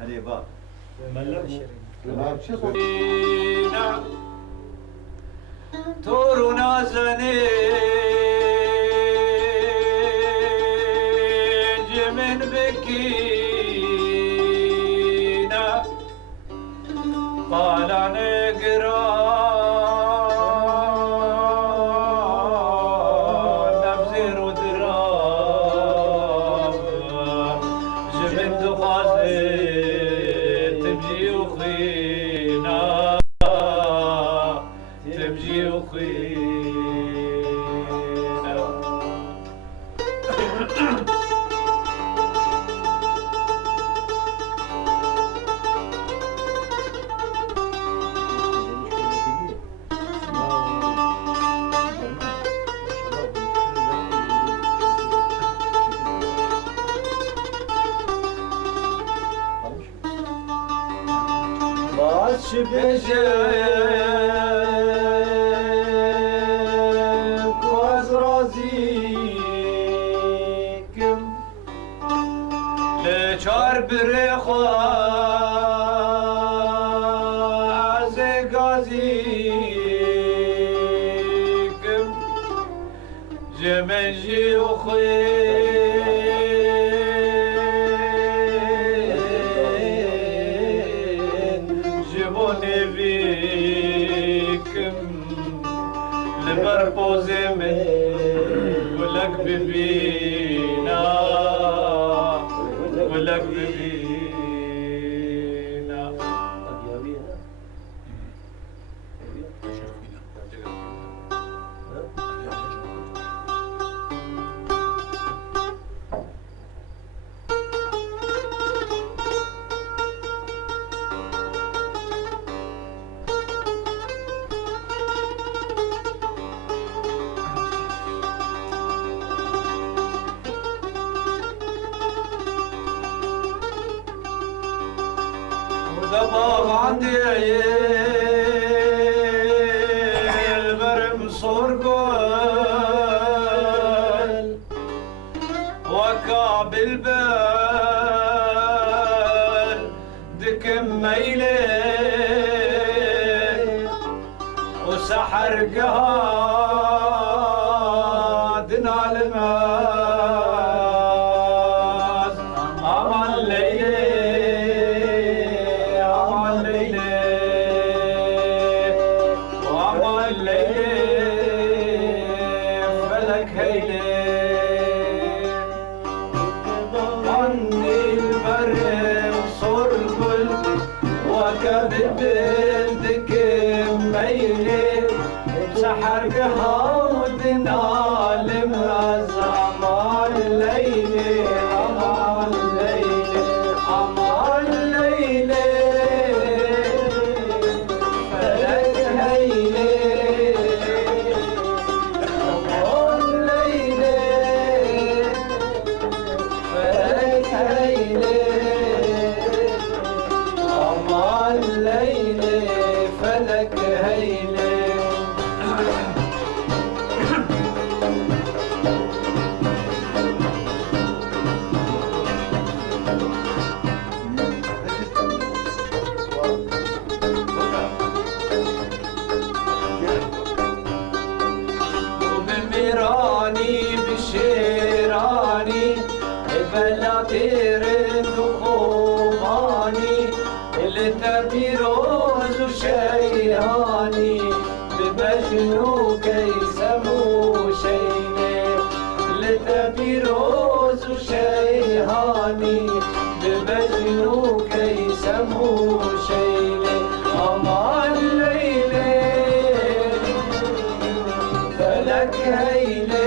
علي باب تور نازني من بكينا قال نقرا نبزر ودراب جبن دخازي تبجي وخينا تبجي وخينا باش بجيب وازرازيكم لچار برخوا عزي غازيكم جمجي وخير جبوني بيكم لبربوزي من ولك ببينا ولك ببينا دباغ عندي البرم صورقل وكعب البال دكم ميلي وسحر قادنا الماس عمل ليلي فلك هيلي عني البرم صرقل وكذب بلدك ميلي سحر قهودنا لمراز عمال ليلي عمال ليلي عمال ليلي فلك هيلي فلك هيلي وبميراني بشيراني بلا طير دخوماني اللي تبيروز وشيهاني بمجنوك يسمو شيني اللي تبيروز وشيهاني بمجنوك يسمو شيني أمان ليلي فلك هيلي